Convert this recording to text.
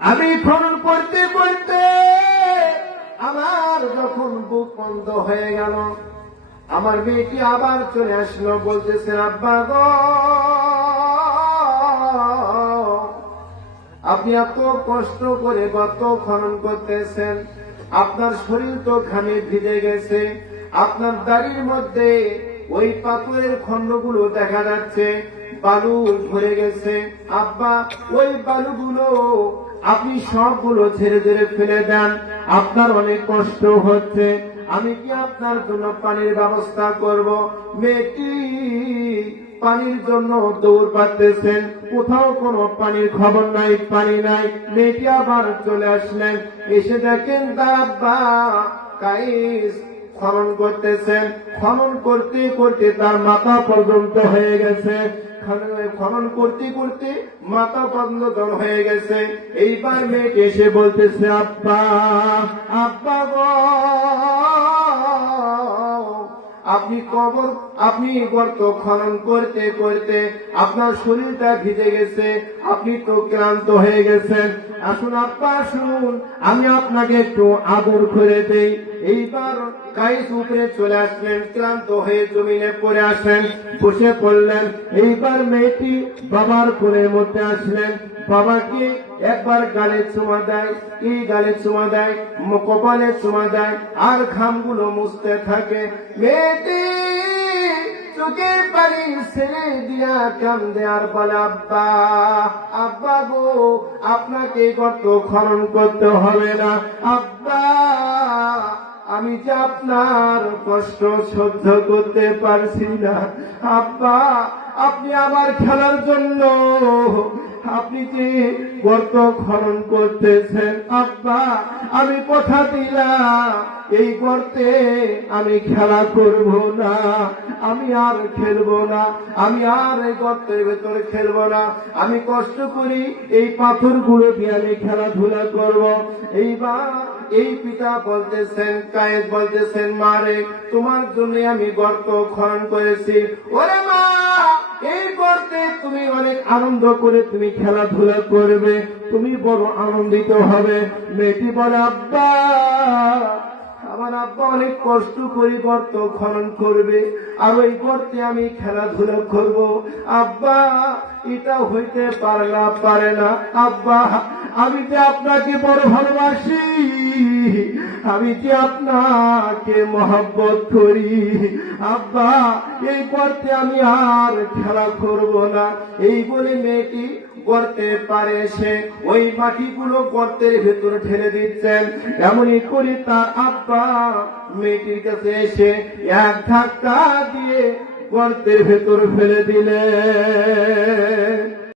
আমি খনন করতে করতে আমার যখন বুক বন্ধ হয়ে গেল, আমার মেয়েটি আবার চলে আসলো, বলতেছেন আব্বা গো, আপনি এত কষ্ট করে গর্ত খনন করতেছেন, আপনার শরীর তো ঘামে ভিজে গেছে, আপনার দাড়ির মধ্যে ওই পাথরের খণ্ডগুলো দেখা যাচ্ছে, বালু ভরে গেছে। আব্বা, ওই বালুগুলো আপনি সবগুলো ঝেড়ে ঝেড়ে ফেলে দেন, আপনার অনেক কষ্ট হচ্ছে, আমি কি আপনার জন্য পানির ব্যবস্থা করব। মেয়েটি পানির জন্য দৌড় পাচ্ছেন, কোথাও কোনো পানির খবর নাই, পানি নাই। মেয়েটি আবার চলে আসলেন, এসে দেখেন তার আব্বা কাইস খনন করতেছেন। খনন করতে করতে তার মাথা পর্যন্ত হয়ে গেছে, খনন করতে করতে মাথা পর্যন্ত হয়ে গেছে। এইবার মেয়েটি এসে বলতেছে আব্বা, আব্বা গো, আপনি গর্ত খনন করতে করতে আপনার শরীরটা ভিজে গেছে, আপনি তো ক্লান্ত হয়ে গেছেন, আসুন আব্বা আসুন, আমি আপনাকে একটু আদর করে দেই। এইবার কাইস উপরে চলে আসলেন, ক্লান্ত হয়ে জমিনে পড়ে আসেন, বসে পড়লেন। এইবার মেয়েটি বাবার কোলের মধ্যে আসলেন, বাবাকে একবার গালে চুমা দেয়, এই গালে চুমা দেয়, কপালে চুমা দেয়, আর ঘামগুলো মুছতে থাকে। মেয়েটি চোখের পানি ছেড়ে দিয়া কান্দে আর বলে আব্বা, আব্বা গো, আপনাকে গর্ত খনন করতে হবে না আব্বা, আমি যে আপনার কষ্ট সহ্য করতে পারছি না আব্বা, আপনি আমার খেলার জন্য আপনি যে গর্ত খনন করতেছেন আব্বা, আমি কথা দিলাম এই গর্তে আমি খেলা করব না, আমি আর খেলবো না, আমি আর এই গর্তের ভেতরে খেলবো না, আমি কষ্ট করি এই পাথরগুলো দিয়ে আমি খেলাধুলা করব। এইবার এই পিতা বলতেছেন, কায়েস বলতেছেন, মারে তোমার জন্য আমি গর্ত খনন করেছি। ওরে মা, এই গর্তে তুমি অনেক আনন্দ করে তুমি খেলাধুলা করবে, তুমি বড় আনন্দিত হবে। মেয়েটি বলে আব্বা, আমার আব্বা অনেক কষ্ট করে গর্ত খনন করবে, আর ওই গর্তে আমি খেলাধুলা করব। আব্বা, এটা হইতে পারে না আব্বা, আমি যে আপনাকে বড় ভালোবাসি, আমি যে আপনাকে মহব্বত করি আব্বা, এই গর্তে আমি আর খেলা করব না। এই বলে মেয়েটি গর্তে পারে এসে ওই মাটিগুলো গর্তের ভেতরে ঠেলে দিচ্ছেন। এমনই করে তার আব্বা মেয়েটির কাছে এসে এক ধাক্কা দিয়ে গর্তের ভেতর ফেলে দিলেন।